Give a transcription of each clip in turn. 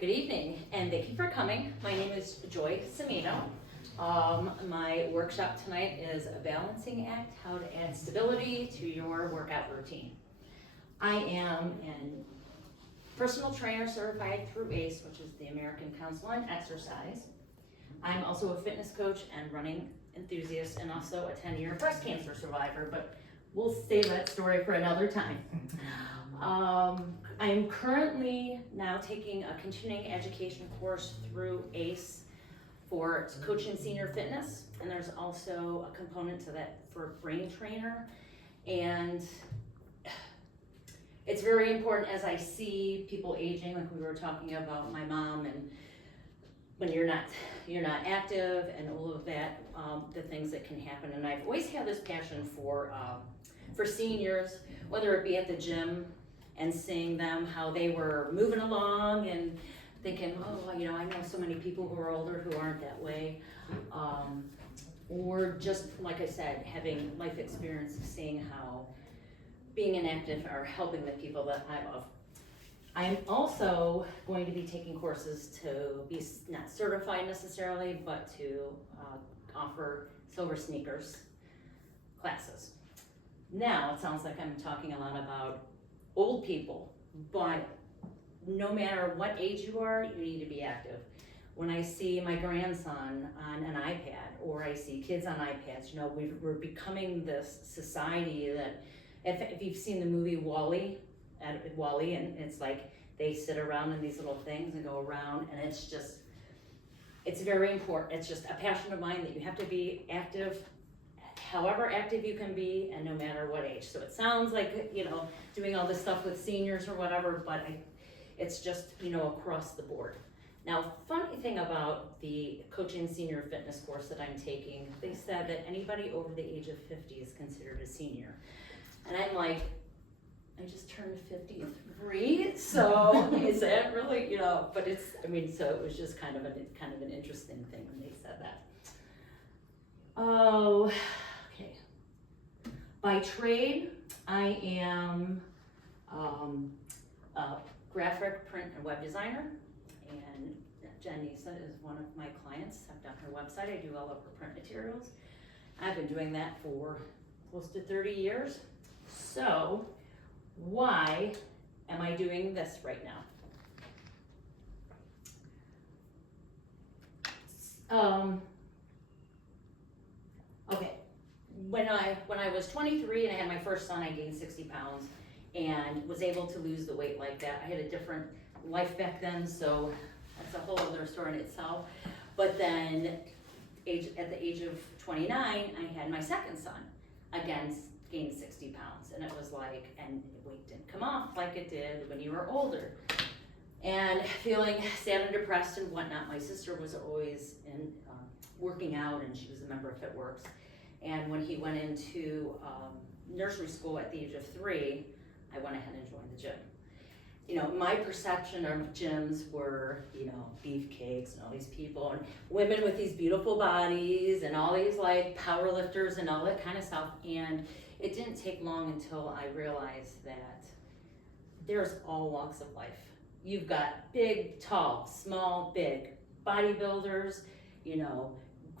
Good evening, and thank you for coming. My name is Joy Cimino. My workshop tonight is a balancing act, how to add stability to your workout routine. I am a personal trainer certified through ACE, which is the American Council on Exercise. I'm also a fitness coach and running enthusiast, and also a 10-year breast cancer survivor, but we'll save that story for another time. I'm currently now taking a continuing education course through ACE for coaching senior fitness, and there's also a component to that for brain trainer. And it's very important as I see people aging, like we were talking about my mom, and when you're not active and all of that, the things that can happen. And I've always had this passion for seniors, whether it be at the gym and seeing them how they were moving along and thinking, oh, I know so many people who are older who aren't that way, or just like I said, having life experience, seeing how being inactive are helping the people that I love. I am also going to be taking courses to be not certified necessarily, but to offer silver sneakers classes. Now, it sounds like I'm talking a lot about old people, but no matter what age you are, you need to be active. When I see my grandson on an iPad, or I see kids on iPads, we're becoming this society that, if you've seen the movie WALL-E, and it's like they sit around in these little things and go around, and it's very important. It's just a passion of mine that you have to be active, however active you can be, and no matter what age. So it sounds like, doing all this stuff with seniors or whatever, but it's just, across the board. Now, funny thing about the coaching senior fitness course that I'm taking, they said that anybody over the age of 50 is considered a senior. And I'm like, I just turned 53, so is that really, but so it was just kind of an interesting thing when they said that. Oh, okay. By trade, I am a graphic, print, and web designer, and Jen Nisa is one of my clients. I've done her website. I do all of her print materials. I've been doing that for close to 30 years. So why am I doing this right now? Okay, when I was 23 and I had my first son, I gained 60 pounds and was able to lose the weight like that. I had a different life back then, so that's a whole other story in itself. But then at the age of 29, I had my second son, again, gained 60 pounds, and it was like, and weight didn't come off like it did when you were older. And feeling sad and depressed and whatnot. My sister was always in working out, and she was a member of FitWorks. And when he went into nursery school at the age of 3, I went ahead and joined the gym. My perception of gyms were, beefcakes and all these people and women with these beautiful bodies and all these like power lifters and all that kind of stuff. And it didn't take long until I realized that there's all walks of life. You've got big, tall, small, big bodybuilders,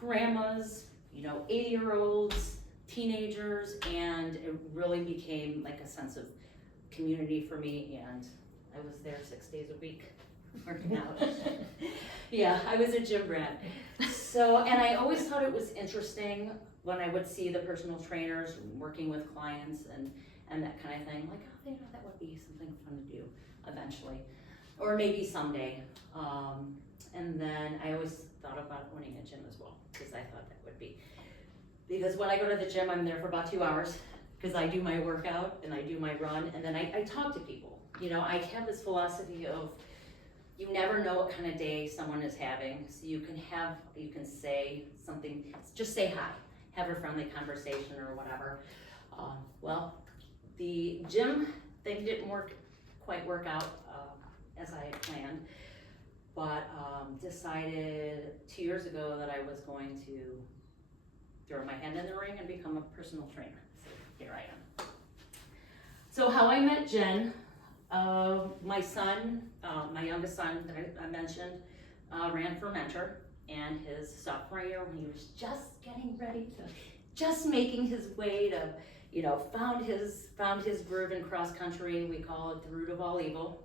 grandmas, 80-year-olds, teenagers, and it really became like a sense of community for me, and I was there 6 days a week working out. Yeah, I was a gym rat. So, and I always thought it was interesting when I would see the personal trainers working with clients and that kind of thing, like, that would be something fun to do eventually, or maybe someday. And then I always thought about owning a gym as well, because I thought that would be. Because when I go to the gym, I'm there for about 2 hours, because I do my workout and I do my run, and then I talk to people. I have this philosophy of, you never know what kind of day someone is having, so you can say something, just say hi, have a friendly conversation or whatever. Well, the gym thing didn't quite work out as I had planned, but decided 2 years ago that I was going to throw my hand in the ring and become a personal trainer. So here I am. So how I met Jen, My son, my youngest son that I mentioned, ran for mentor, and his sophomore year when he was just getting ready to, just making his way to, found his groove in cross country. We call it the root of all evil.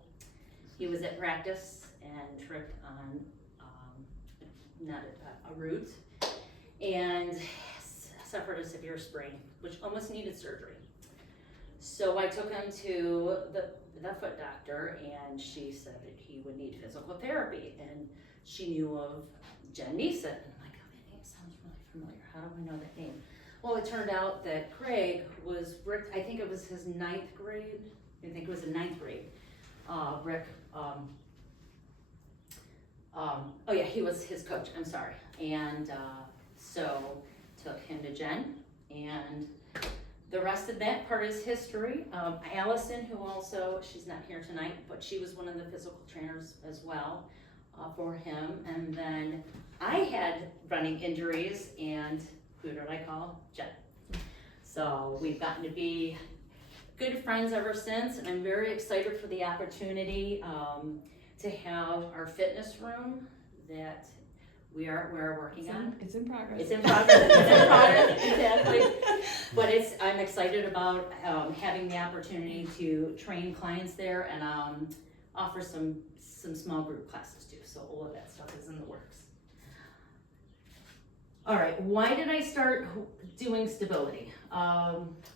He was at practice and tripped on not a root and suffered a severe sprain, which almost needed surgery. So I took him to the foot doctor, and she said that he would need physical therapy, and she knew of Jen Neeson. And I'm like, oh, that name sounds really familiar. How do I know that name? Well, it turned out that Craig was Rick. I think it was his ninth grade. Rick. Oh yeah, he was his coach. I'm sorry. And so took him to Jen, and the rest of that part is history. Allison, who also, she's not here tonight, but she was one of the physical trainers as well for him. And then I had running injuries, and who did I call? Jen. So we've gotten to be good friends ever since, and I'm very excited for the opportunity to have our fitness room that we're working on. It's in progress. It's in progress, exactly. But I'm excited about having the opportunity to train clients there and offer some small group classes too. So all of that stuff is in the works. All right, why did I start doing stability?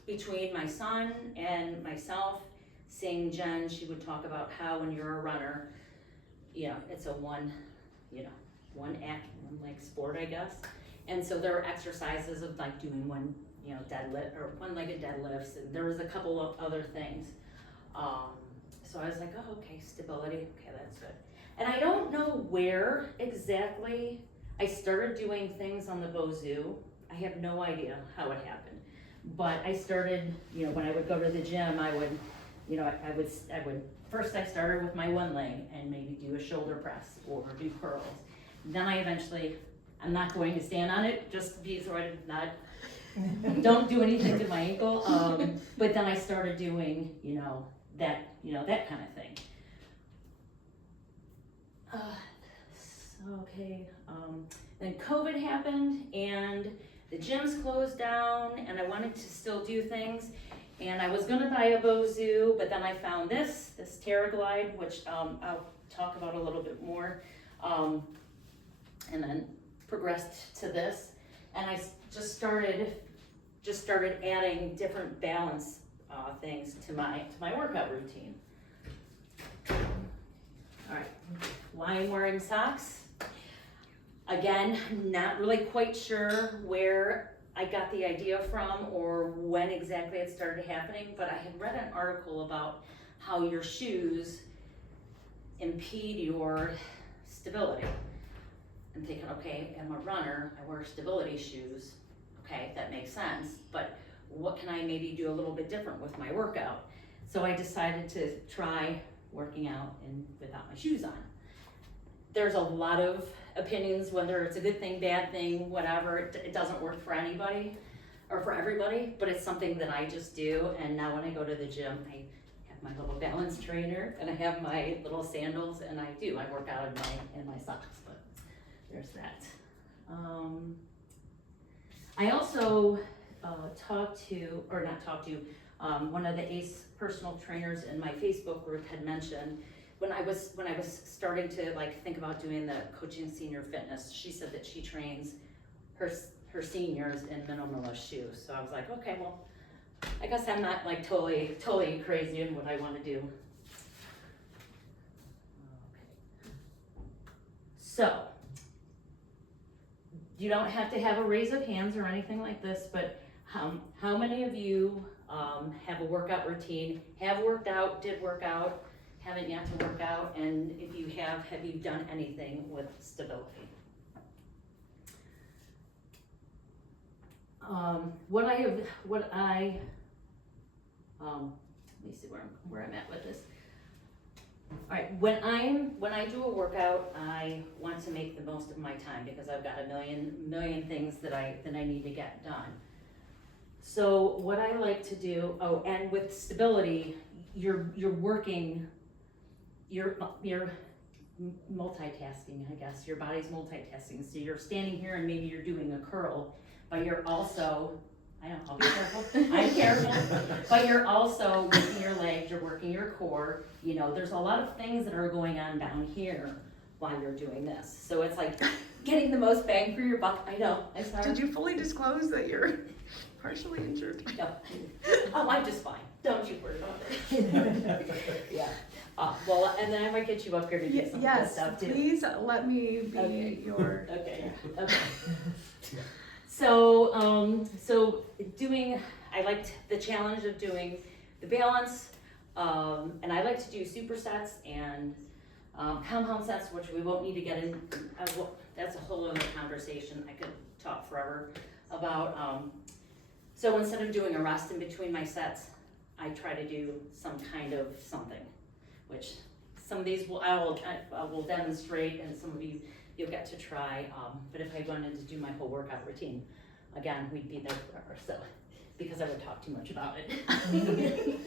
Between my son and myself, seeing Jen, she would talk about how when you're a runner, it's a one leg sport, I guess. And so there are exercises of like doing one, deadlift or one-legged deadlifts, and there was a couple of other things. So I was like, oh, okay, stability, okay, that's good. And I don't know where exactly I started doing things on the Bozu. I have no idea how it happened. But I started, when I would go to the gym, I would first I started with my one leg and maybe do a shoulder press or do curls. Then I'm not going to stand on it just so I don't do anything to my ankle. But then I started doing, that kind of thing. Then COVID happened and the gyms closed down, and I wanted to still do things. And I was gonna buy a Bozu, but then I found this TerraGlide, which I'll talk about a little bit more. And then progressed to this, and I just started adding different balance things to my workout routine. All right, why I'm wearing socks. Again, not really quite sure where I got the idea from or when exactly it started happening, but I had read an article about how your shoes impede your stability. I'm thinking, okay, I'm a runner, I wear stability shoes, okay, that makes sense, but what can I maybe do a little bit different with my workout? So I decided to try working out without my shoes on. There's a lot of opinions, whether it's a good thing, bad thing, whatever. It doesn't work for anybody or for everybody, but it's something that I just do. And now when I go to the gym, I have my little balance trainer and I have my little sandals, and I work out in my socks, but there's that. I also one of the ACE personal trainers in my Facebook group had mentioned when I was starting to think about doing the coaching senior fitness, she said that she trains her seniors in minimalist shoes. So I was like, okay, well, I guess I'm not totally crazy in what I want to do. Okay. So you don't have to have a raise of hands or anything like this, but how many of you have a workout routine, have worked out, did work out, haven't yet to work out, and if you have you done anything with stability? Let me see where I'm at with this. All right, when I do a workout, I want to make the most of my time because I've got a million things that I need to get done. So what I like to do, and with stability, you're working, you're multitasking, I guess. Your body's multitasking. So you're standing here and maybe you're doing a curl, but you're also, I know, I'll be careful, I'm careful, but you're also working your legs, you're working your core. You know, there's a lot of things that are going on down here while you're doing this. So it's like getting the most bang for your buck. I know, I'm sorry. Did you fully disclose that you're partially injured? No. Oh, I'm just fine. Don't you worry about it. Yeah. Well, and then I might get you up here to do some of this stuff too. Please let me be your. Okay. Okay. So, I liked the challenge of doing the balance, and I like to do supersets and compound sets, which we won't need to get in. That's a whole other conversation. I could talk forever about. So instead of doing a rest in between my sets, I try to do some kind of something, which some of these I will demonstrate, and some of you you'll get to try. But if I wanted to do my whole workout routine, again, we'd be there forever. So, because I would talk too much about it.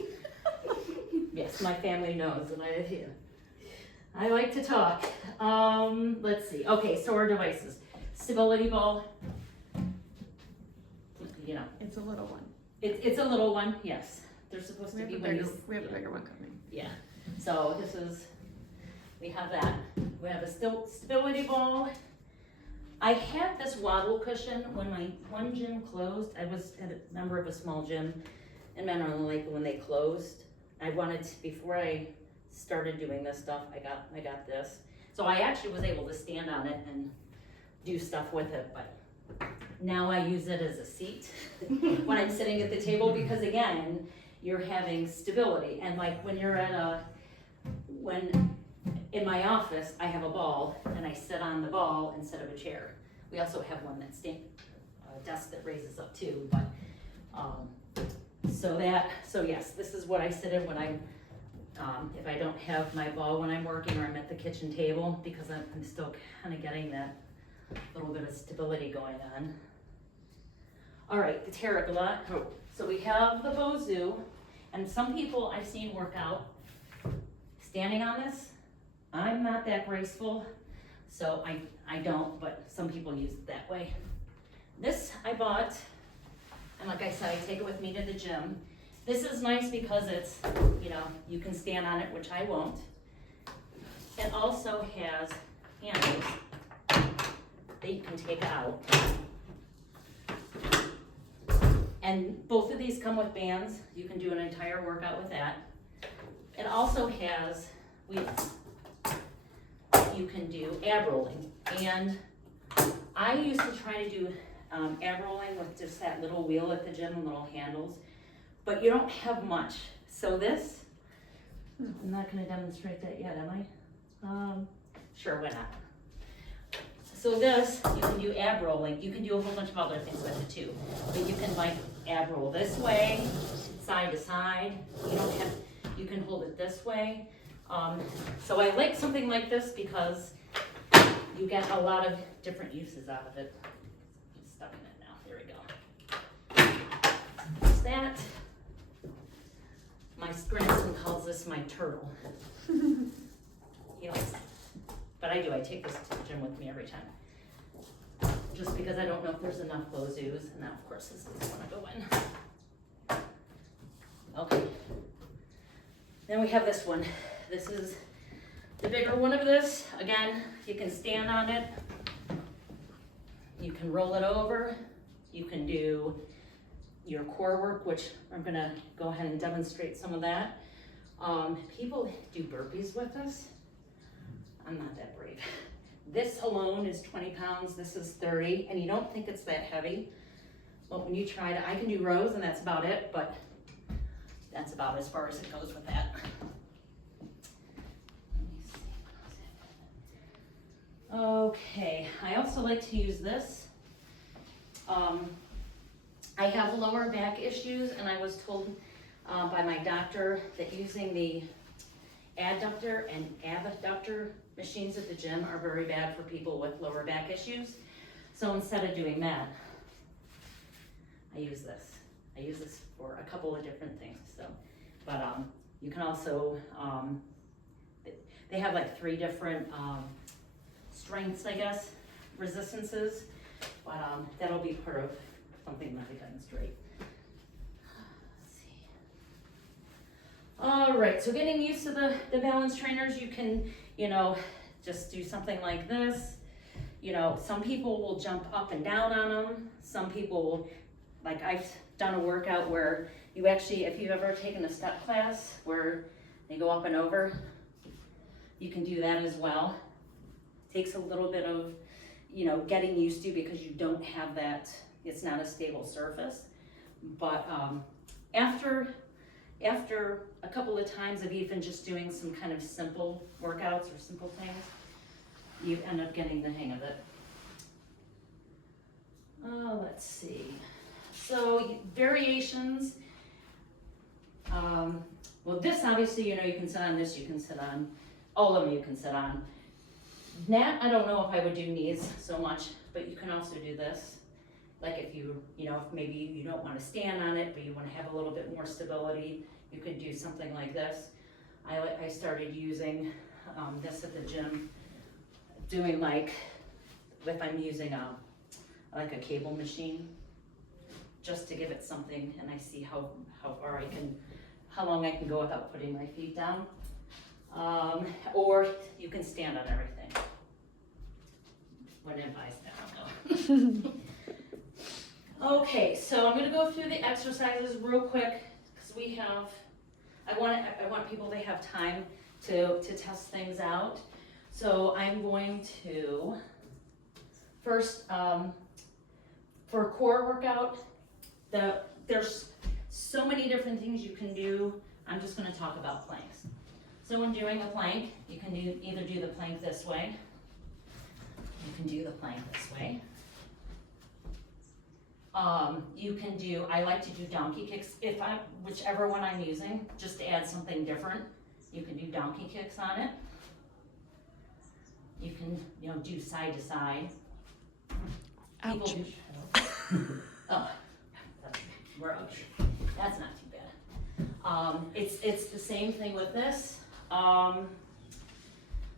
Yes, my family knows, and I like to talk. Let's see. Okay, so our devices: stability ball. You know, It's a little one. it's a little one. Yes, they're supposed to be. We have a bigger one coming. Yeah. So we have that. We have a stability ball. I had this waddle cushion when my one gym closed. I was a member of a small gym in Menor Lake when they closed. Before I started doing this stuff, I got this. So I actually was able to stand on it and do stuff with it, but now I use it as a seat when I'm sitting at the table, because again, you're having stability. And like when you're in my office, I have a ball and I sit on the ball instead of a chair. We also have one that's a desk that raises up too, but so yes, this is what I sit in when I'm if I don't have my ball when I'm working, or I'm at the kitchen table, because I'm still kind of getting that little bit of stability going on. All right, the Terragola. So we have the Bozu, and some people I've seen work out standing on this. I'm not that graceful, so I don't, but some people use it that way. This I bought, and like I said, I take it with me to the gym. This is nice because it's, you can stand on it, which I won't. It also has handles that you can take out. And both of these come with bands. You can do an entire workout with that. It also has wheels. You can do ab rolling. And I used to try to do ab rolling with just that little wheel at the gym and little handles, but you don't have much. So this, I'm not gonna demonstrate that yet, am I? Sure, why not? So this, you can do ab rolling. You can do a whole bunch of other things with it too. But you can like ab roll this way, side to side. You can hold it this way. So I like something like this because you get a lot of different uses out of it. I'm stuck in it now, there we go. There's that. My grandson calls this my turtle. He likes it. But I take this to the gym with me every time. Just because I don't know if there's enough Bozus, and now of course this doesn't want to go in. Okay. Then we have this one. This is the bigger one of this. Again, you can stand on it. You can roll it over. You can do your core work, which I'm gonna go ahead and demonstrate some of that. People do burpees with this. I'm not that brave. This alone is 20 pounds, this is 30, and you don't think it's that heavy. But when you try it, I can do rows and that's about it, but that's about as far as it goes with that. Okay, I also like to use this. I have lower back issues, and I was told by my doctor that using the adductor and abductor machines at the gym are very bad for people with lower back issues. So instead of doing that, I use this. I use this for a couple of different things. So, but You can also, they have like 3 different strengths, I guess, resistances, but that'll be part of something that we demonstrate. Let's see. All right, so getting used to the balance trainers, you can, just do something like this. Some people will jump up and down on them. Some people, like I've done a workout where you actually, if you've ever taken a step class where they go up and over, you can do that as well. Takes a little bit of, getting used to, because you don't have that, it's not a stable surface. But after a couple of times of even just doing some kind of simple workouts or simple things, you end up getting the hang of it. Let's see. So variations. Well, this obviously, you can sit on this, you can sit on, all of them you can sit on. That, I don't know if I would do knees so much, but you can also do this. Like if if maybe you don't want to stand on it, but you want to have a little bit more stability, you could do something like this. I started using this at the gym, doing like, if I'm using like a cable machine, just to give it something, and I see how far how long I can go without putting my feet down. Or you can stand on everything. Wouldn't advise that, though. Okay, so I'm gonna go through the exercises real quick, because I want people to have time to test things out. So I'm going to, first, for a core workout, there's so many different things you can do. I'm just gonna talk about planks. So when doing a plank, you can either do the plank this way, you can do the plank this way. I like to do donkey kicks, whichever one I'm using, just to add something different. You can do donkey kicks on it. You can, do side to side. Ouch. Oh, we're ouch. That's not too bad. It's the same thing with this.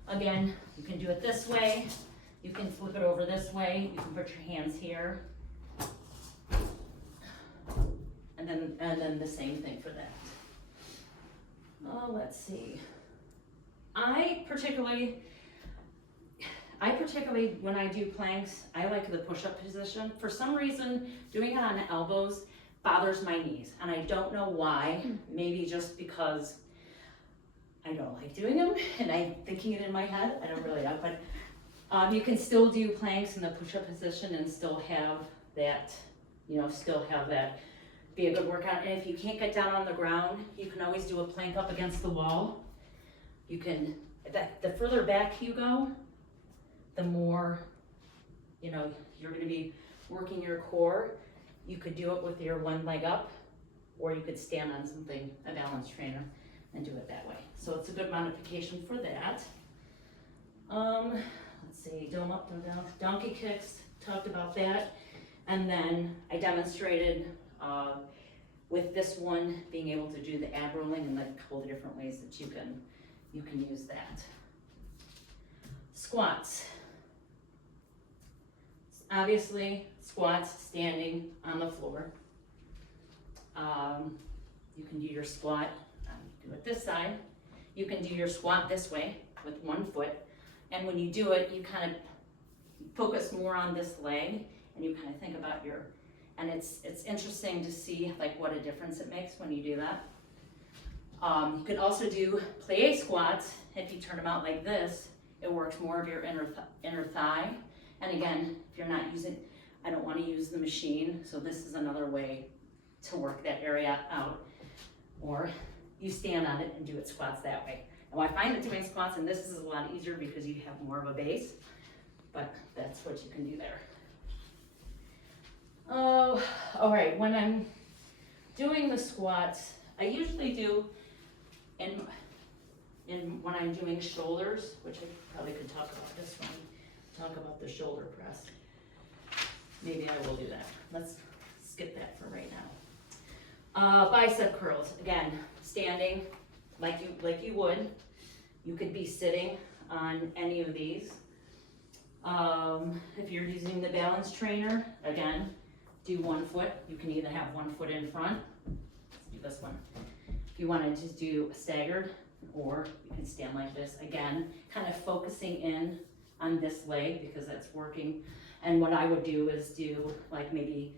Again, you can do it this way. You can flip it over this way. You can put your hands here. And then the same thing for that. Let's see. I particularly, when I do planks, I like the push-up position. For some reason, doing it on the elbows bothers my knees, and I don't know why. Maybe just because I don't like doing them, and I'm thinking it in my head. I don't really know, but you can still do planks in the push-up position and still have that, be a good workout. And if you can't get down on the ground, you can always do a plank up against the wall. You can, the further back you go, the more, you're gonna be working your core. You could do it with your one leg up, or you could stand on something, a balance trainer, and do it that way. So it's a good modification for that. Let's see, dome up, dome down, donkey kicks, talked about that. And then I demonstrated with this one being able to do the ab rolling, and like a couple of different ways that you can use that. Squats. Obviously, squats standing on the floor. You can do your squat, do it this side. You can do your squat this way with one foot. And when you do it, you kind of focus more on this leg, and you kind of think about and it's interesting to see like what a difference it makes when you do that. You could also do plie squats. If you turn them out like this, it works more of your inner thigh. And again, if you're not using, I don't want to use the machine, so this is another way to work that area out. Or you stand on it and do it squats that way. Now I find that doing squats and this is a lot easier because you have more of a base, but that's what you can do there. Oh, all right, when I'm doing the squats, I usually do, when I'm doing shoulders, which I probably could talk about this one, talk about the shoulder press. Maybe I will do that. Let's skip that for right now. Bicep curls, again, standing, like you would. You could be sitting on any of these. If you're using the balance trainer, again, do 1 foot. You can either have 1 foot in front. Let's do this one. If you want to just do staggered, or you can stand like this. Again, kind of focusing in on this leg because that's working. And what I would do is do like maybe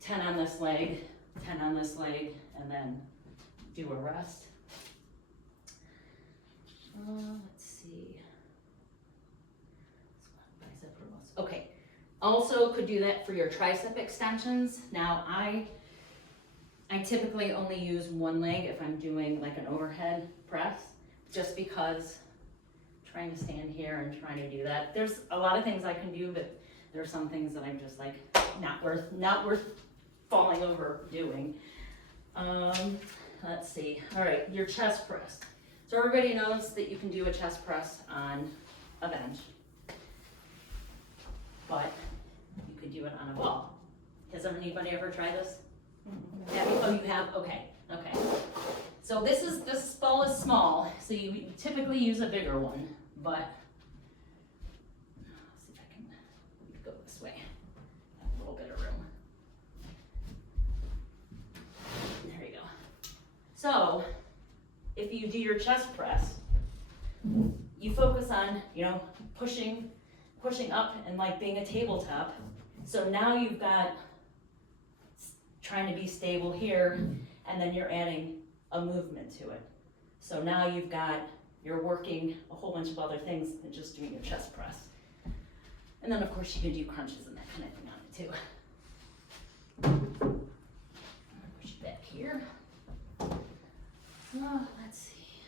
10 on this leg, 10 on this leg, and then do a rest. Let's see. Bicep rows. Okay. Also could do that for your tricep extensions. Now I typically only use one leg if I'm doing like an overhead press, just because trying to stand here and trying to do that. There's a lot of things I can do, but there are some things that I'm just like not worth falling over doing. Let's see. All right, your chest press. So everybody knows that you can do a chest press on a bench, but you could do it on a ball. Has anybody ever tried this? Oh, you have? Okay. So this ball is small, so you typically use a bigger one, but let's see if I can go this way. Have a little bit of room. There you go. So if you do your chest press, you focus on, pushing up and like being a tabletop. So now you've got trying to be stable here, and then you're adding a movement to it. So now you're working a whole bunch of other things than just doing your chest press. And then of course you can do crunches and that kind of thing on it too. Push it back here. Oh, let's see.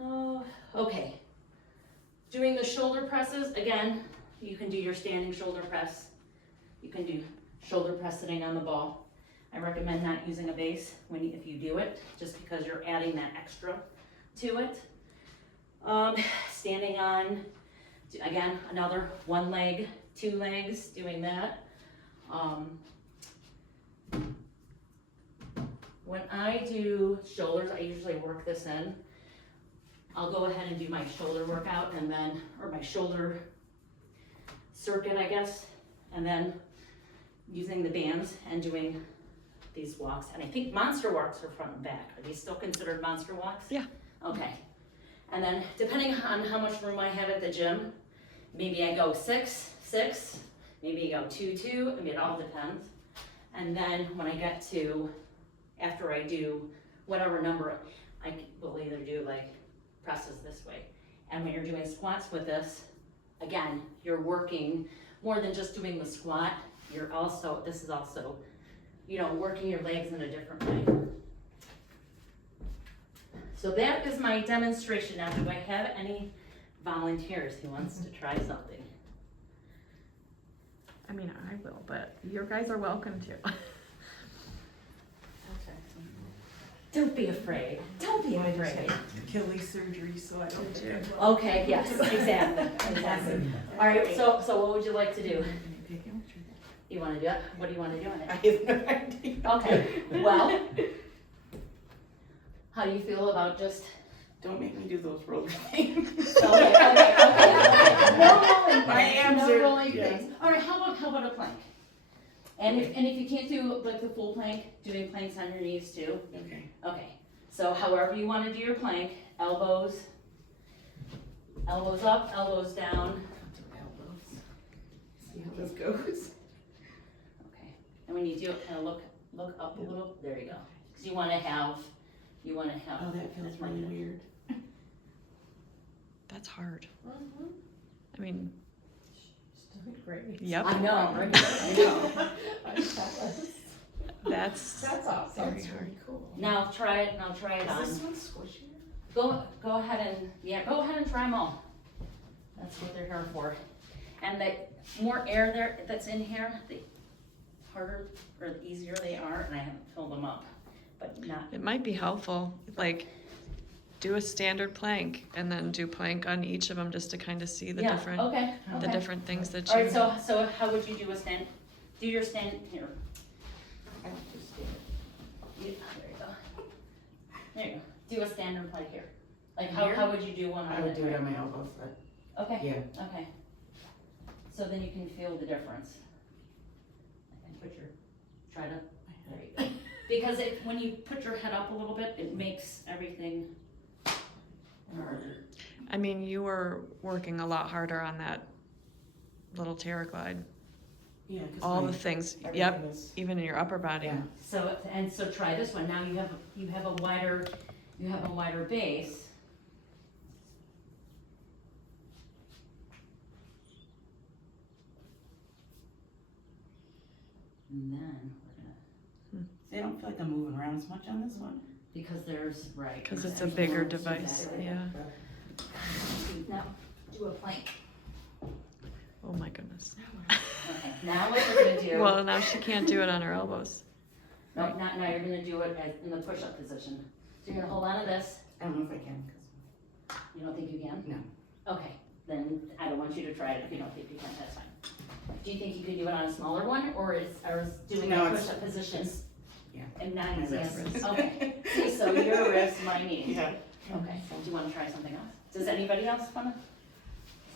Oh, okay. Doing the shoulder presses, again, you can do your standing shoulder press. You can do shoulder press sitting on the ball. I recommend not using a base if you do it, just because you're adding that extra to it. Standing on, again, another 1 leg, 2 legs, doing that. When I do shoulders, I usually work this in. I'll go ahead and do my shoulder workout or my shoulder circuit, I guess, and then using the bands and doing these walks. And I think monster walks are front and back. Are these still considered monster walks? Yeah. Okay. And then depending on how much room I have at the gym, maybe I go 6, 6, maybe I go 2, 2. I mean, it all depends. And then when I get to, after I do whatever number, I will either do like presses this way. And when you're doing squats with this, again, you're working more than just doing the squat. This is also, working your legs in a different way. So that is my demonstration. Now, do I have any volunteers who wants to try something? I mean, I will, but you guys are welcome to. Don't be afraid. Don't be afraid. Achilles surgery, so I don't do it. Okay, yes, exactly. All right, so what would you like to do? You want to do it? What do you want to do on it? I have no idea. Okay, well, how do you feel about just? Don't make me do those roller things. Okay. No rolling My things, abs no are- rolling yes. things. All right, how about a plank? And if you can't do like the full plank, doing planks on your knees too. Okay. Okay, so however you want to do your plank, elbows up, elbows down. See how this goes. Okay, and when you do it, kind of look up a little. There you go. Because you want to have. Oh, that feels this really like weird. That's hard. Mm-hmm. I mean, She's doing great. yep. I know, right? I know. That's awesome. very That's hard. really cool. Now try it. Now try it Is this on. one squishy? Go ahead and try them all. That's what they're here for. And the more air there that's in here, the harder or the easier they are. And I haven't filled them up, but not. It might be helpful, like, do a standard plank and then do plank on each of them just to kind of see the different Okay. the different things that All you. right. So how would you do a stand? Do your stand here. I don't just do it. There you go. There you go. Do a standard plank here. Like how would you do one on I would the do it on my elbows, but, Okay, yeah. okay. So then you can feel the difference. And try to, there you go. Because when you put your head up a little bit, it makes everything harder. I mean, you were working a lot harder on that little Terraglide. Yeah, 'cause All my- the things, everything yep, is- even in your upper body. Yeah. So try this one. Now you have a wider base. And then we're gonna, See, I don't feel like I'm moving around as much on this one. because there's, right. Because it's a there's bigger more- device, yeah. Now, do a plank. Oh my goodness. Okay, now what we're gonna do. Well, now she can't do it on her elbows. No, not now, you're gonna do it in the push-up position. So you're gonna hold on to this. I don't know if I can, 'cause You don't think you can? No. Okay, then I don't want you to try it if you don't think you can, that's fine. Do you think you could do it on a smaller one, or is doing No, a it's- push-up position? it's- yeah. And not My easy, wrist. okay. See, so your wrist, my knee. Yeah. Okay, do you wanna try something else? Does anybody else wanna?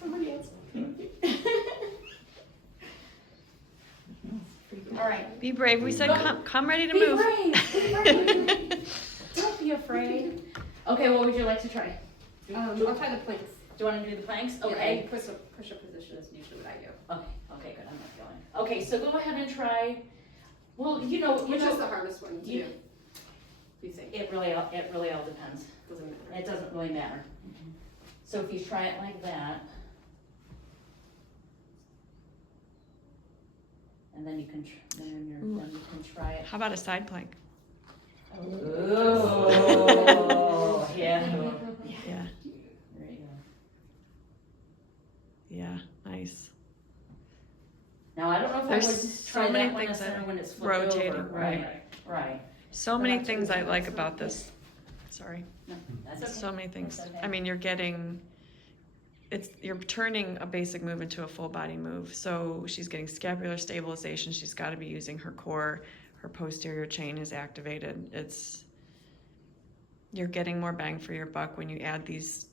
Somebody else. All right. Be brave. We said Go. come ready to Be move. brave, be brave. Don't be afraid. Okay, what would you like to try? I'll try the planks. Do you wanna do the planks? Yeah, Okay. push-up position is usually what I do. Okay, good, I'm not feeling. Okay, so go ahead and try, well, Which is the hardest one to you- do? Do you think? it really all depends. Doesn't matter. It doesn't really matter. So if you try it like that, and then you can, then you can try it. How about a side plank? Oh, yeah. Yeah, There you go. yeah, nice. Now, I don't know if I There's would so try many that one things necessarily that when it's flipped over. rotating, right. Right, So But many that's things I really like nice. about this. Sorry. no, that's okay. So many things. That's okay. I mean, you're turning a basic move into a full body move. So she's getting scapular stabilization. She's got to be using her core. Her posterior chain is activated. You're getting more bang for your buck when you add these.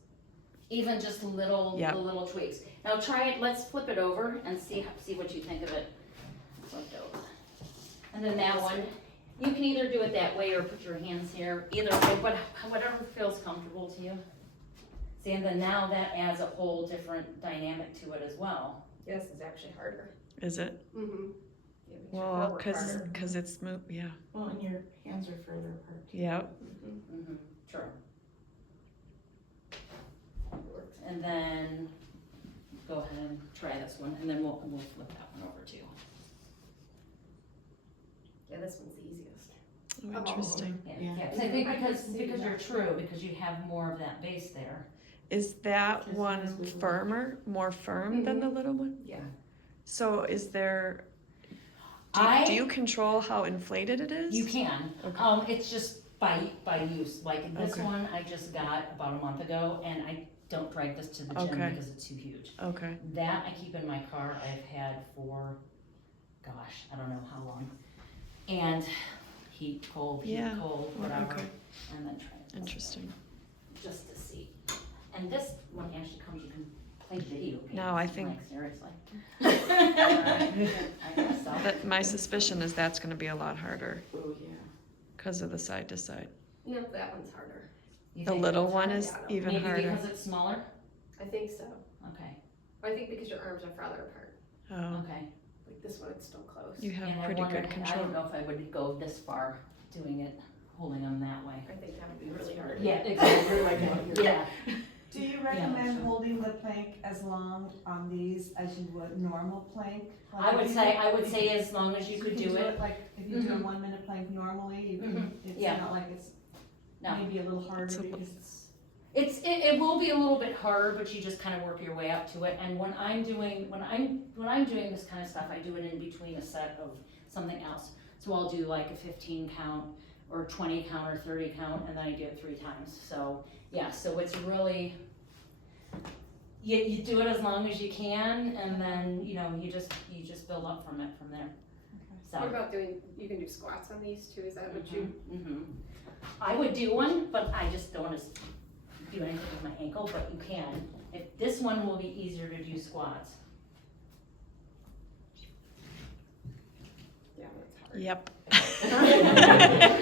Even just the little tweaks. Now try it, let's flip it over and see what you think of it flipped over. And then that one, you can either do it that way or put your hands here, either way, but whatever feels comfortable to you. See, and then now that adds a whole different dynamic to it as well. Yes, it's actually harder. Is it? Mm-hmm. Well, because it's move. Yeah. Well, and your hands are further apart. Yep. Mm-hmm, true. And then, go ahead and try this one, and then we'll flip that one over too. Yeah, this one's the easiest. Oh, interesting. Yeah, Yeah. 'cause I think I can because see you're that. true, because you have more of that base there. Is that Just one as we were- firmer, more firm than the little one? Yeah. So is there? I- Do you control how inflated it is? You can, Okay. it's just by use, like this Okay. one I just got about a month ago, and I don't drag this to the gym Okay. because it's too huge. Okay. That I keep in my car, I've had for, gosh, I don't know how long. And heat, cold, Yeah. whatever, Okay. and then try it. Interesting. Just to see. And this one actually comes, you can play video games. No, I think- Like, seriously. I guess so. But my suspicion is that's going to be a lot harder Oh, yeah. because of the side to side. No, that one's harder. You The think little it's one harder? is Yeah, I don't- even Maybe harder. because it's smaller? I think so. Okay, I think because your arms are farther apart. Oh, okay. Like this one, it's still close. you have And I pretty wondered, good I control. don't know if I would go this far doing it, holding them that way. I think that would be really hard. Yeah, exactly. Yeah. Do you recommend sure. holding the plank as long on these as you would normal plank? Like I if would you say, do- I would say as long as you could do it. Like, if you do a Mhm. 1 minute plank normally, you can, Mhm. it's Yeah. not like it's No. maybe a little harder It's a- because it's. It will be a little bit harder, but you just kind of work your way up to it. And when I'm doing this kind of stuff, I do it in between a set of something else. So I'll do like a 15 count or 20 count or 30 count, and then I do it 3 times. So yeah, so it's really, you do it as long as you can, and then, you just build up from it from there. So. What about you can do squats on these too, is that what you? Mhm. I would do one, but I just don't wanna do anything with my ankle, but you can. If, this one will be easier to do squats. Yeah, that's hard. Yep.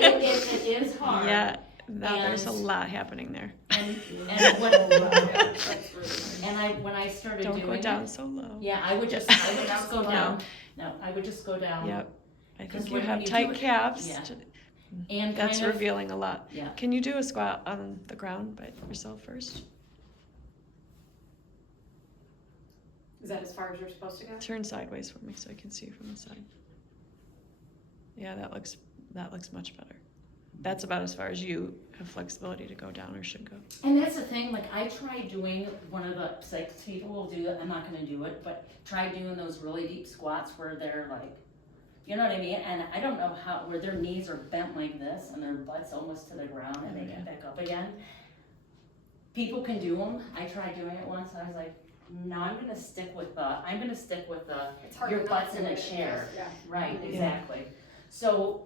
It is hard. Yeah, there's a And- lot happening there. And when, That's really hard. and when I started Don't doing go it. down so low. Yeah, I would just go down. No, I would just go down. Yep. I 'Cause think you when have you do tight it- calves. yeah. to- And That's kind of, revealing a lot. yeah. Can you do a squat on the ground by yourself first? Is that as far as you're supposed to go? Turn sideways for me so I can see you from the side. Yeah, that looks much better. That's about as far as you have flexibility to go down or should go. And that's the thing, like I tried doing one of the, like people will do it, I'm not gonna do it, but try doing those really deep squats where they're like, you know what I mean? And I don't know how, where their knees are bent like this and their butt's almost to the ground and they get back up again. People can do them. I tried doing it once and I was like, no, I'm gonna stick with the, It's hard your enough butt's to in a do it, chair. Yeah. Right, Yeah. exactly. So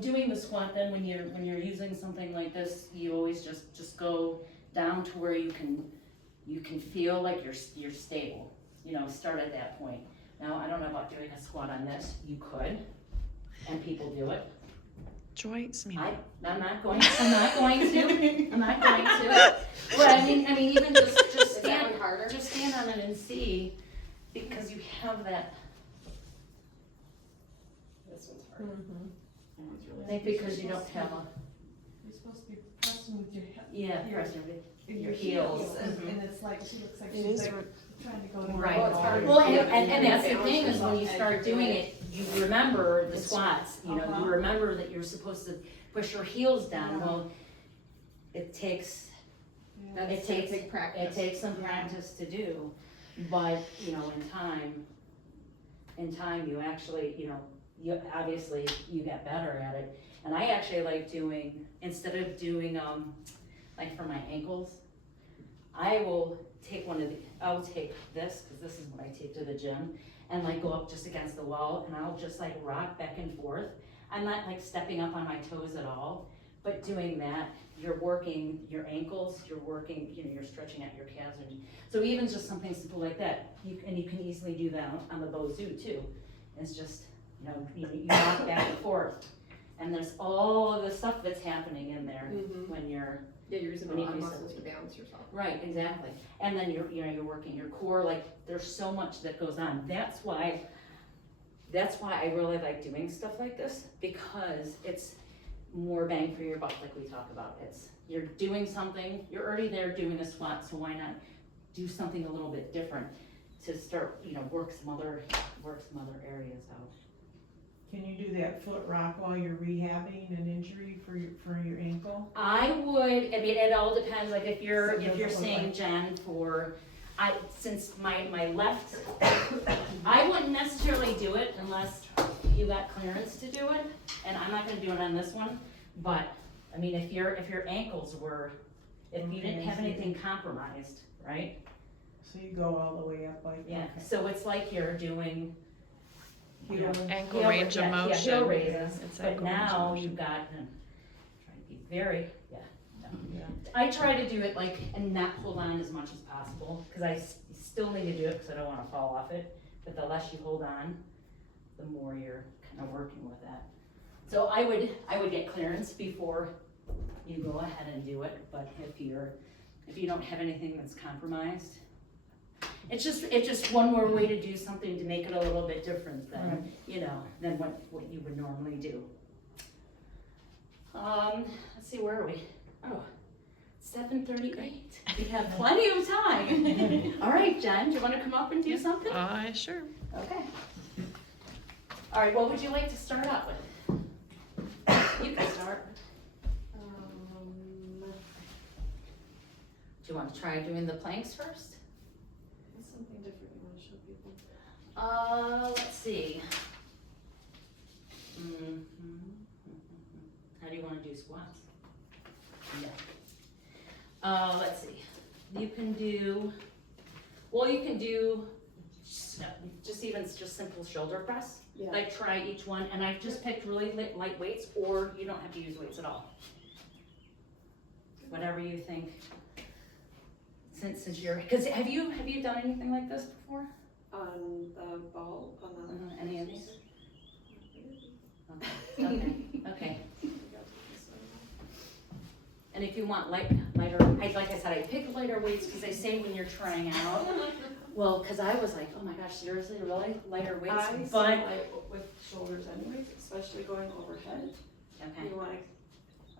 doing the squat then, when you're using something like this, you always just go down to where you can feel like you're stable, you know, start at that point. Now, I don't know about doing a squat on this, you could, and people do it. Joints, me. I'm not going to. But I mean even just Is that stand, one harder? just stand on it and see, because you have that, This one's hard. I think because you don't have a, You're supposed to be pressing with your yeah, Your- pressing in your heels. and, Mhm. and it's like, she looks like It she's is like trying to go to. Right. Well, it's hard. Well, Yeah, and that's the balance thing, is when yourself you as start you're doing it, you remember the It's- squats, you know, Uh-huh. you remember that you're supposed to push your heels down, Yeah. well, it takes That's It takes- big practice. It takes some Yeah. practice to do, but, you know, in time, you actually, you know, obviously, you get better at it. And I actually like doing, instead of doing, like for my ankles, I will take I'll take this, cause this is what I take to the gym, and like go up just against the wall, and I'll just like rock back and forth. I'm not like stepping up on my toes at all, but doing that, you're working your ankles, you're working, you know, you're stretching out your calves. So even just something simple like that, you can easily do that on the Bozu too. It's just, you know, you rock back and forth. And there's all of the stuff that's happening in there Mhm. when you're, Yeah, you're using a when you lot of do muscles to something. balance yourself. right, exactly. And then you're working your core, like, there's so much that goes on. That's why I really like doing stuff like this, because it's more bang for your buck, like we talk about. You're doing something, you're already there doing a squat, so why not do something a little bit different to start, you know, work some other areas out. Can you do that foot rock while you're rehabbing an injury for your ankle? I mean, it all depends, like if you're So it doesn't look saying, like- Jen, since my left, I wouldn't necessarily do it unless you got clearance to do it, and I'm not gonna do it on this one, but, I mean, if your ankles were, if you didn't have anything compromised, right? So you go all the way up like. Yeah, so it's like you're doing, you know, Heel. Ankle heel- range of yeah, motion. heel raises, It's but ankle range of now motion. you've got, try to be very, Yeah. I try to do it like, and not hold on as much as possible, cause I still need to do it, cause I don't wanna fall off it, but the less you hold on, the more you're kinda working with that. So I would get clearance before you go ahead and do it, but if you don't have anything that's compromised, it's just one more way to do something to make it a little bit different than, you know, than what you would normally do. Let's see, where are we? Oh, 7:38. We have plenty of time. All right, Jen, do you wanna come up and do something? Sure. Okay. All right, what would you like to start out with? You can start. Do you want to try doing the planks first? What's something different you wanna show people? Let's see. How do you wanna do squats? Yeah. Let's see. You can do just simple shoulder press. Yeah. Like try each one, and I've just picked really light weights, or you don't have to use weights at all. whatever you think. Since you're, cause have you done anything like this before? On the ball, on the. Any of these? Okay, okay. And if you want lighter, like I said, I pick lighter weights because they say when you're trying out. Well, because I was like, oh my gosh, seriously, really? Lighter weights? I But, feel like with shoulders anyways, especially going overhead, okay, you want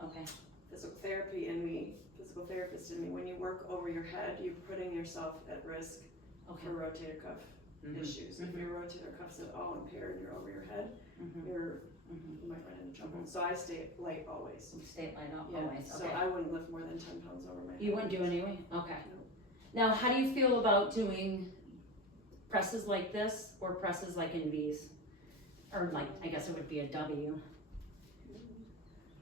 okay, physical therapist in me, when you work over your head, you're putting yourself at risk okay. for rotator cuff Mhm, issues. If your rotator cuff's at all impaired and you're over your head, mhm, you might run into trouble. So I stay light always. State line up Yeah, always, so okay. I wouldn't lift more than 10 pounds over my head. You wouldn't do anyway? Okay. No. Now, how do you feel about doing presses like this or presses like in V's? Or like, I guess it would be a W.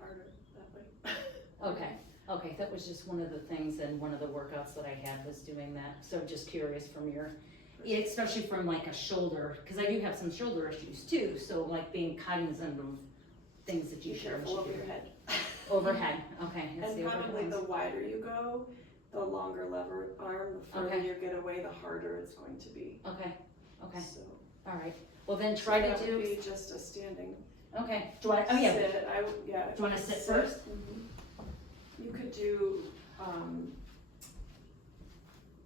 Harder that way. Okay, okay, that was just one of the things and one of the workouts that I had was doing that. So just curious from your, yeah, especially from like a shoulder, because I do have some shoulder issues too. So like being cognizant of things that you Be should careful over do. your head. Overhead, okay. That's And the probably overhead the ones. wider you go, the longer lever arm, the further Okay. you get away, the harder it's going to be. Okay, okay, So, all right. Well then try that to would do, be just a standing okay, do I, oh yeah, sit. Yeah. Do you wanna sit first? Mhm. You could do,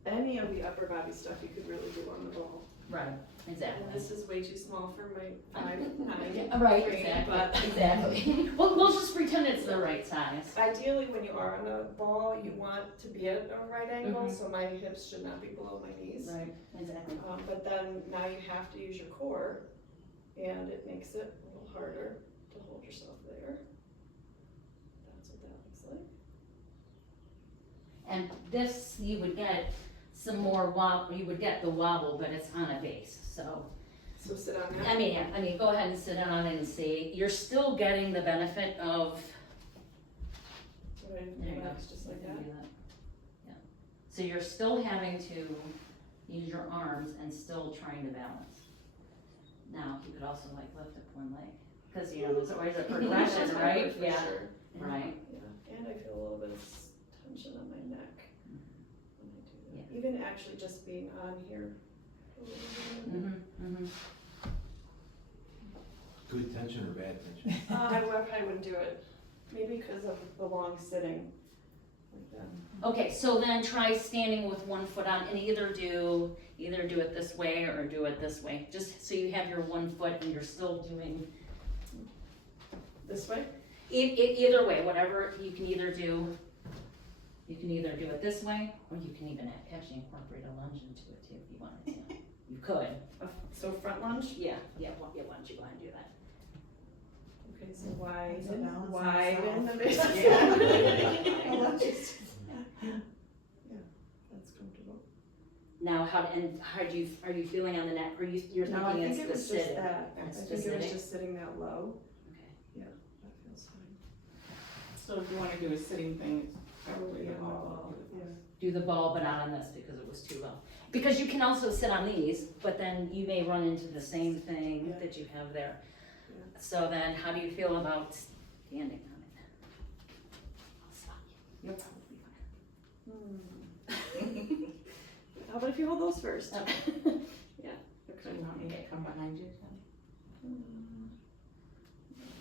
any of the upper body stuff you could really do on the ball. right, And exactly. this is way too small for my 5'9". Yeah, right, frame, exactly, but- exactly. Well, we'll just pretend it's the right size. Ideally, when you are on a ball, you want to be at a right angle, Mhm. so my hips should not be below my knees. Right, exactly. But then now you have to use your core, and it makes it a little harder to hold yourself there. That's what that looks like. And this, you would get some more wobble, you would get the wobble, but it's on a base, so. So sit on that. I mean, go ahead and sit on it and see. You're still getting the benefit of. Right, There you go. relax just like You can that. do Yeah. So you're still having to use your arms and still trying to balance. Now, you could also like lift up one leg, cause you know, there's always a progression, That's right? for Yeah, sure. right. Yeah, and I feel a little bit of tension on my neck when I do that. Even actually just being on here. Mm-hmm. Good tension or bad tension? I probably wouldn't do it, maybe because of the long sitting, like that. Okay, so then try standing with one foot on and either do it this way or do it this way. Just so you have your one foot and you're still doing, This way? either way, whatever, you can either do it this way or you can even actually incorporate a lunge into it too if you wanted to. You could. So front lunge? Yeah, why don't you wanna do that? Okay, so widen, So balance widen the yourself. base. Yeah. Yeah, that's comfortable. Now, are you feeling on the neck, or you're No, I thinking think it's it the was just sitting? that, I It's think the it was sitting? just sitting that low. Okay. Yeah, that feels fine. So if you wanna do a sitting thing, it's probably Yeah, a ball. yeah. Do the ball, but not on this because it was too low. Because you can also sit on these, but then you may run into the same thing Yeah. that you have there. Yeah. So then, how do you feel about standing on it? I'll stop you. You'll probably be fine. How about if you hold those first? Okay. So you want me to come behind you?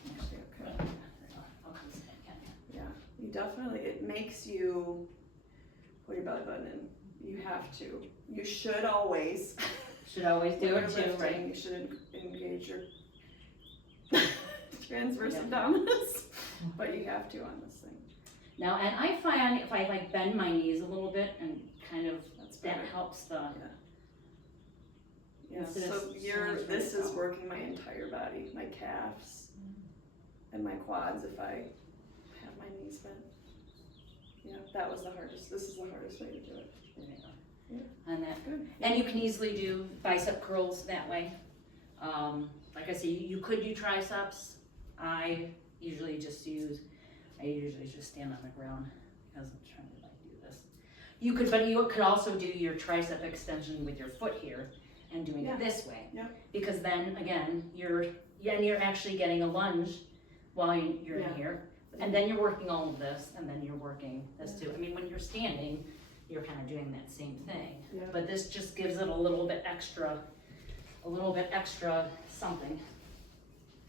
Actually, okay. I'll come sit in, Yeah, you definitely, it makes you pull your belly button in. You have to. You should always. Should always do when it you're too, lifting, right? You should engage your transverse abdominis, but you have to on this thing. Now, and I find if I like bend my knees a little bit and kind of, That's that better. helps the, Yeah, Instead of so standing this straight is up. working my entire body, my calves and my quads if I have my knees bent. Yeah, that was the hardest, this is the hardest way to do it. on that. Good. And you can easily do bicep curls that way. Like I say, you could do triceps. I usually just stand on the ground because I'm trying to like do this. But you could also do your tricep extension with your foot here and doing Yeah. it this way. Yeah. Because then again, you're actually getting a lunge while you're Yeah. in here. And then you're working all of this, and then you're working this too. I mean, when you're standing, you're kind of doing that same thing. Yeah. But this just gives it a little bit extra something.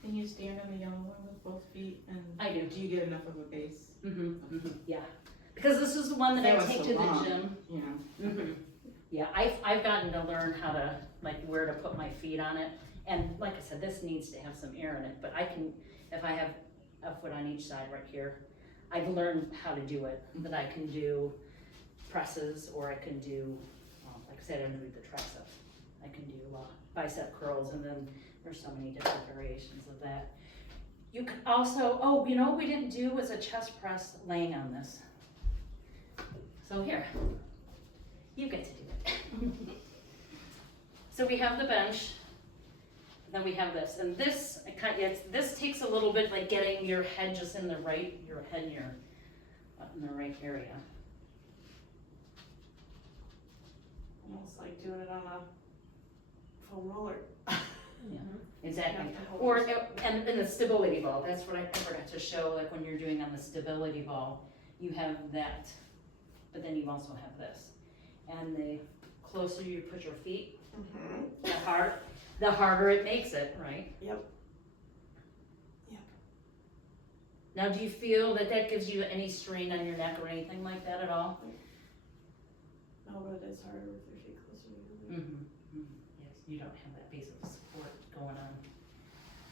Can you stand on the yellow one with both feet and? I do. Do you get enough of a base? Yeah. Because this is the one that I That was take so to the long. gym. Yeah. Yeah, I've gotten to learn how to, like, where to put my feet on it. And like I said, this needs to have some air in it, but I can, if I have a foot on each side right here, I've learned how to do it, that I can do presses, or I can do, like I said, I do the triceps. I can do bicep curls, and then there's so many different variations of that. You can also, oh, you know what we didn't do was a chest press laying on this. So here, you get to do it. So we have the bench, then we have this, and this, this takes a little bit like getting your head just in the right, in the right area. Almost like doing it on a foam roller. Exactly. You have to hold Or, yourself. and the stability ball, that's what I forgot to show, like when you're doing on the stability ball, you have that, but then you also have this. And the closer you put your feet, the harder it makes it, right? Yep. Now, do you feel that that gives you any strain on your neck or anything like that at all? No, but it is harder with your feet closer to your Yes, you don't have that base of support going on.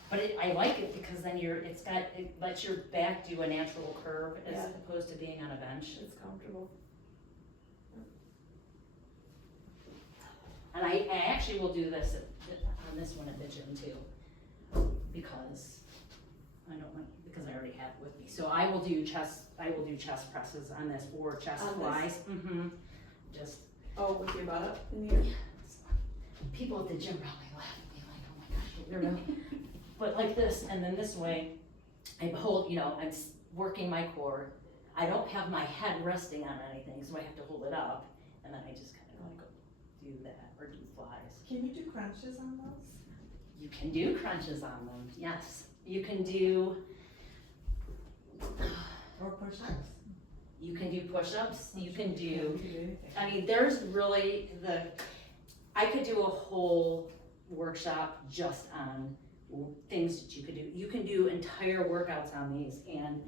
But I like it because then it lets your back do a natural curve as Yeah. opposed to being on a bench. It's comfortable. And I actually will do this on this one at the gym too, because because I already have it with me. So I will do chest presses on this, or chest On this? flies. Just Oh, with your butt up in the air? people at the gym probably laugh at me like, oh my gosh, you're weirdo. But like this, and then this way, I hold, I'm working my core. I don't have my head resting on anything, so I have to hold it up, and then I just kind of like do that, or do flies. Can you do crunches on those? You can do crunches on them, yes. You can do Or push-ups? You can do push-ups, you can do, You anything. I mean, there's really I could do a whole workshop just on things that you could do. You can do entire workouts on these, and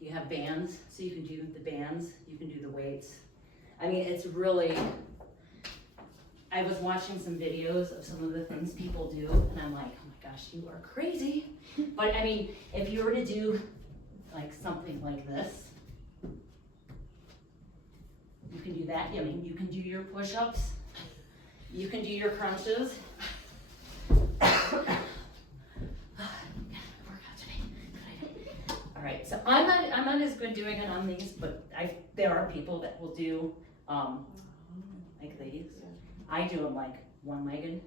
you have bands, so you can do the bands, you can do the weights. I mean, it's really, I was watching some videos of some of the things people do, and I'm like, oh my gosh, you are crazy. But I mean, if you were to do like something like this, you can do that. I mean, you can do your push-ups, you can do your crunches. All right, so I'm not as good doing it on these, but there are people that will do like these. I do them like one-legged.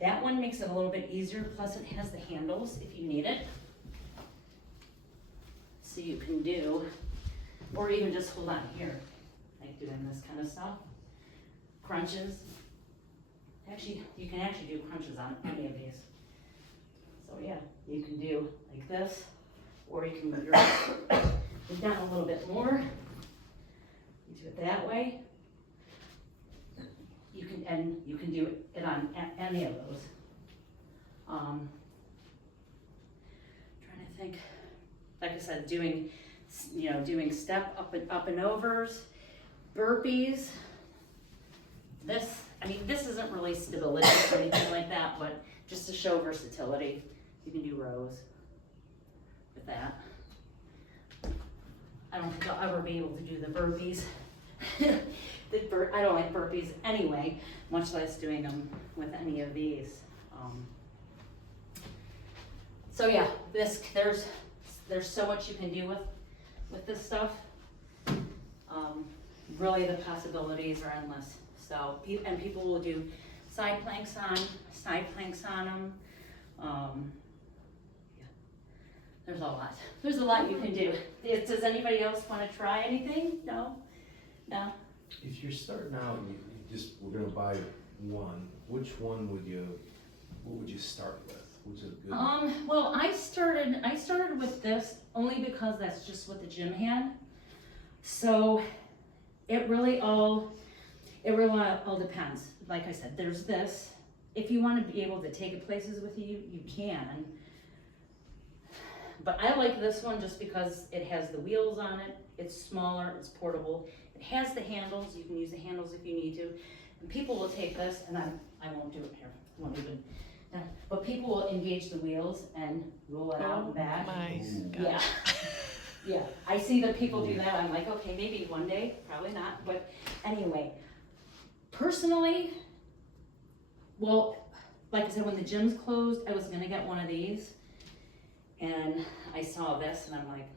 That one makes it a little bit easier, plus it has the handles if you need it. So you can do, or even just hold on here, like doing this kind of stuff. Crunches. Actually, you can actually do crunches on any of these. So yeah, you can do like this, or you can move your it down a little bit more. You do it that way. You can do it on any of those. Trying to think, like I said, doing step up and overs, burpees. This isn't really stability or anything like that, but just to show versatility, you can do rows with that. I don't think I'll ever be able to do the burpees. I don't like burpees anyway, much less doing them with any of these. So yeah, there's so much you can do with this stuff. Really, the possibilities are endless. So, and people will do side planks on them. Yeah. There's a lot. There's a lot you can do. Does anybody else want to try anything? No? No? If you're starting out and we're gonna buy one, what would you start with? Was it good? Well, I started with this only because that's just what the gym had. So it really all depends. Like I said, there's this. If you want to be able to take it places with you, you can. But I like this one just because it has the wheels on it. It's smaller, it's portable. It has the handles. You can use the handles if you need to. And people will take this, and I won't do it here. I won't even. But people will engage the wheels and roll it out and back. My Yeah. gosh. Yeah, I see that people do that. I'm like, okay, maybe one day, probably not. But anyway, personally, well, like I said, when the gym's closed, I was gonna get one of these. And I saw this and I'm like,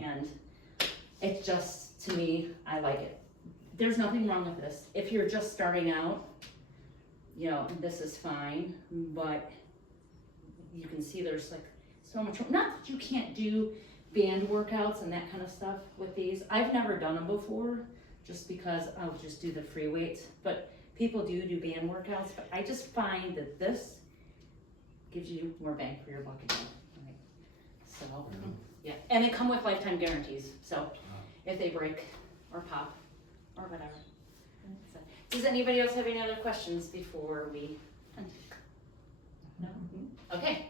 And it just, to me, I like it. There's nothing wrong with this. If you're just starting out, you know, this is fine, but you can see there's like so much, not that you can't do band workouts and that kind of stuff with these. I've never done them before, just because I'll just do the free weights, but people do band workouts, but I just find that this gives you more bang for your buck again. Right? So, yeah, and they come with lifetime guarantees, so if they break or pop or whatever. So, does anybody else have any other questions before we? No? Okay.